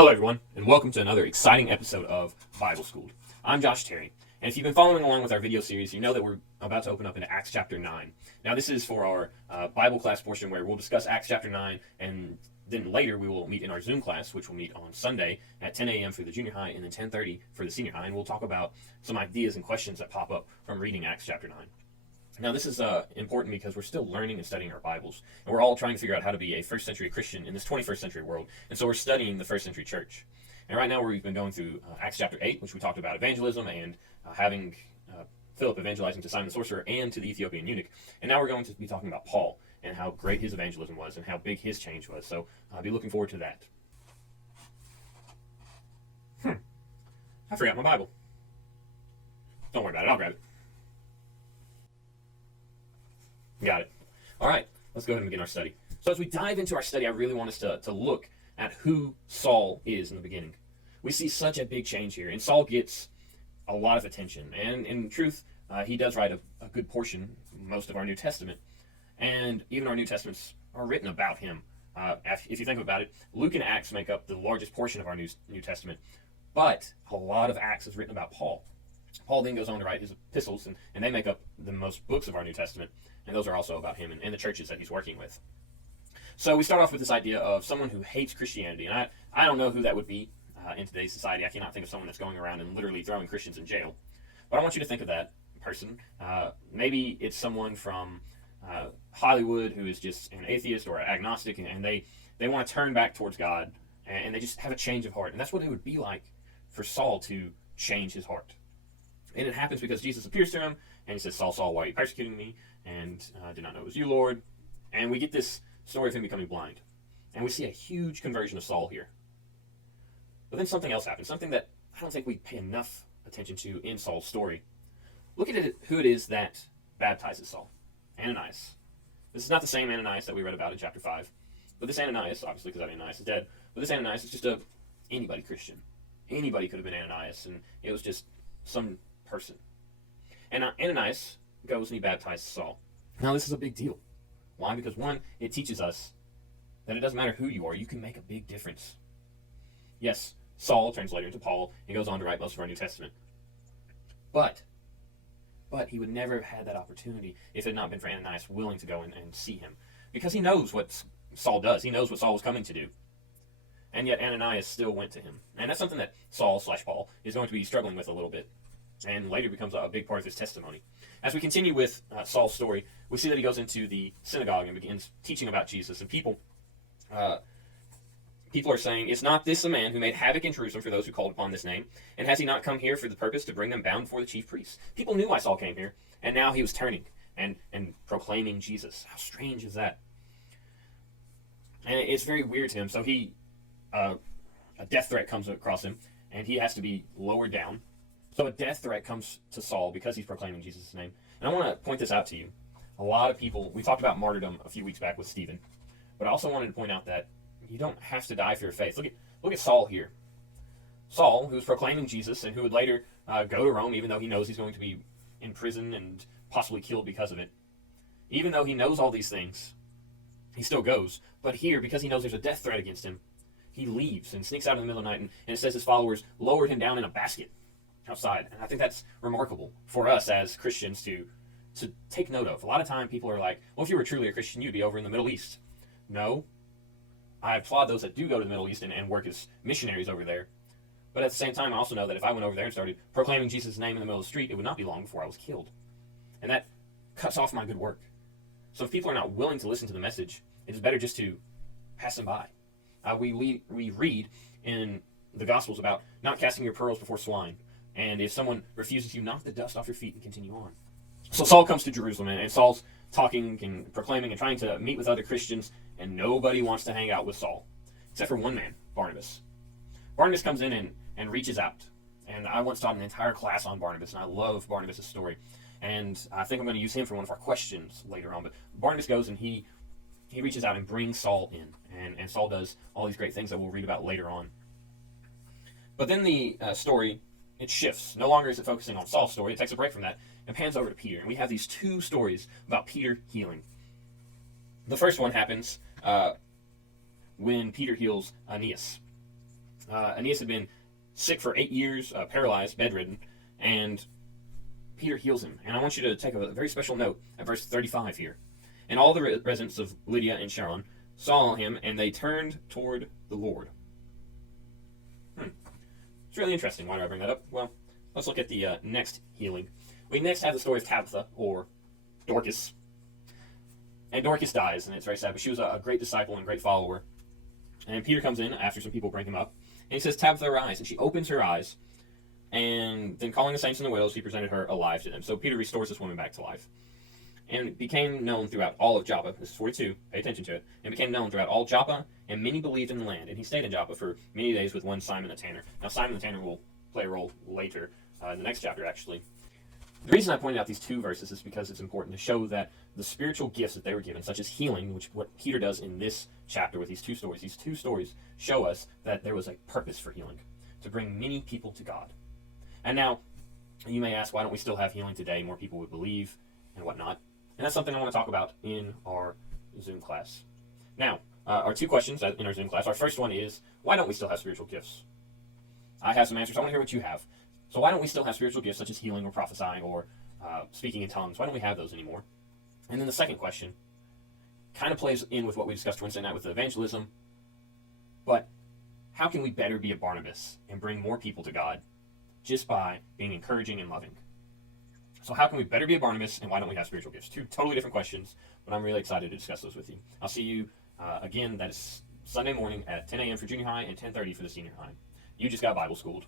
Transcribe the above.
Hello, everyone, and welcome to another exciting episode of Bible Schooled. I'm Josh Terry, and if you've been following along with our video series, you know that we're about to open up into Acts chapter 9. Now, this is for our Bible class portion where we'll discuss Acts chapter 9, and then later we will meet in our Zoom class, which will meet on Sunday at 10 a.m. for the junior high and then 10:30 for the senior high, and we'll talk about some ideas and questions that pop up from reading Acts chapter 9. Now, this is important because we're still learning and studying our Bibles, and we're all trying to figure out how to be a first century Christian in this 21st century world, and so we're studying the first century church. And right now we've been going through Acts chapter 8, which we talked about evangelism and having Philip evangelizing to Simon the sorcerer and to the Ethiopian eunuch. And now we're going to be talking about Paul and how great his evangelism was and how big his change was. So I'll be looking forward to that. I forgot my Bible. Don't worry about it. I'll grab it. Got it. All right, let's go ahead and begin our study. So as we dive into our study, I really want us to look at who Saul is in the beginning. We see such a big change here, and Saul gets a lot of attention. And in truth, he does write a good portion, most of our New Testament. And even our New Testaments are written about him. If you think about it, Luke and Acts make up the largest portion of our New Testament. But a lot of Acts is written about Paul. Paul then goes on to write his epistles, and they make up the most books of our New Testament. And those are also about him and the churches that he's working with. So we start off with this idea of someone who hates Christianity. And I don't know who that would be in today's society. I cannot think of someone that's going around and literally throwing Christians in jail. But I want you to think of that person. Maybe it's someone from Hollywood who is just an atheist or an agnostic, and they want to turn back towards God, and they just have a change of heart. And that's what it would be like for Saul to change his heart. And it happens because Jesus appears to him, and he says, Saul, Saul, why are you persecuting me? And I did not know it was you, Lord. And we get this story of him becoming blind. And we see a huge conversion of Saul here. But then something else happens, something that I don't think we pay enough attention to in Saul's story. Look at who it is that baptizes Saul. Ananias. This is not the same Ananias that we read about in chapter 5. But this Ananias, obviously because Ananias is dead, but this Ananias is just anybody Christian. Anybody could have been Ananias, and it was just some person. And Ananias goes and he baptizes Saul. Now this is a big deal. Why? Because one, it teaches us that it doesn't matter who you are, you can make a big difference. Yes, Saul turns later into Paul and goes on to write most of our New Testament. But he would never have had that opportunity if it had not been for Ananias willing to go and see him. Because he knows what Saul does. He knows what Saul was coming to do. And yet Ananias still went to him. And that's something that Saul/Paul is going to be struggling with a little bit. And later becomes a big part of his testimony. As we continue with Saul's story, we see that he goes into the synagogue and begins teaching about Jesus. And people are saying, is not this a man who made havoc in Jerusalem for those who called upon this name? And has he not come here for the purpose to bring them bound before the chief priests? People knew why Saul came here, and now he was turning and proclaiming Jesus. How strange is that? And it's very weird to him. So a death threat comes across him, and he has to be lowered down. So a death threat comes to Saul because he's proclaiming Jesus' name. And I want to point this out to you. A lot of people, we talked about martyrdom a few weeks back with Stephen, but I also wanted to point out that you don't have to die for your faith. Look at Saul here. Saul, who's proclaiming Jesus and who would later go to Rome, even though he knows he's going to be in prison and possibly killed because of it. Even though he knows all these things, he still goes. But here, because he knows there's a death threat against him, he leaves and sneaks out in the middle of the night, and it says his followers lowered him down in a basket outside. And I think that's remarkable for us as Christians to take note of. A lot of time people are like, well, if you were truly a Christian, you'd be over in the Middle East. No. I applaud those that do go to the Middle East and work as missionaries over there. But at the same time, I also know that if I went over there and started proclaiming Jesus' name in the middle of the street, it would not be long before I was killed. And that cuts off my good work. So if people are not willing to listen to the message, it is better just to pass them by. We read in the Gospels about not casting your pearls before swine. And if someone refuses you, knock the dust off your feet and continue on. So Saul comes to Jerusalem, and Saul's talking and proclaiming and trying to meet with other Christians, and nobody wants to hang out with Saul, except for one man, Barnabas. Barnabas comes in and reaches out. And I once taught an entire class on Barnabas, and I love Barnabas' story. And I think I'm going to use him for one of our questions later on. But Barnabas goes and he reaches out and brings Saul in. And Saul does all these great things that we'll read about later on. But then the story, it shifts. No longer is it focusing on Saul's story. It takes a break from that and pans over to Peter. And we have these two stories about Peter healing. The first one happens when Peter heals Aeneas. Aeneas had been sick for 8 years, paralyzed, bedridden, and Peter heals him. And I want you to take a very special note at verse 35 here. And all the residents of Lydia and Sharon saw him, and they turned toward the Lord. It's really interesting. Why do I bring that up? Well, let's look at the next healing. We next have the story of Tabitha, or Dorcas. And Dorcas dies, and it's very sad, but she was a great disciple and great follower. And Peter comes in after some people bring him up, and he says, Tabitha, arise. And she opens her eyes, and then calling the saints and the widows, he presented her alive to them. So Peter restores this woman back to life. And it became known throughout all of Joppa. This is 42. Pay attention to it. It became known throughout all Joppa, and many believed in the land. And he stayed in Joppa for many days with one Simon the tanner. Now, Simon the tanner will play a role later in the next chapter, actually. The reason I pointed out these two verses is because it's important to show that the spiritual gifts that they were given, such as healing, which what Peter does in this chapter with these two stories show us that there was a purpose for healing, to bring many people to God. And now, you may ask, why don't we still have healing today? More people would believe and whatnot. And that's something I want to talk about in our Zoom class. Now, our two questions in our Zoom class. Our first one is, why don't we still have spiritual gifts? I have some answers. I want to hear what you have. So why don't we still have spiritual gifts such as healing or prophesying or speaking in tongues? Why don't we have those anymore? And then the second question kind of plays in with what we discussed Wednesday night with the evangelism. But how can we better be a Barnabas and bring more people to God just by being encouraging and loving? So how can we better be a Barnabas, and why don't we have spiritual gifts? Two totally different questions, but I'm really excited to discuss those with you. I'll see you again, that is Sunday morning at 10 a.m. for junior high and 10:30 for the senior high. You just got Bible schooled.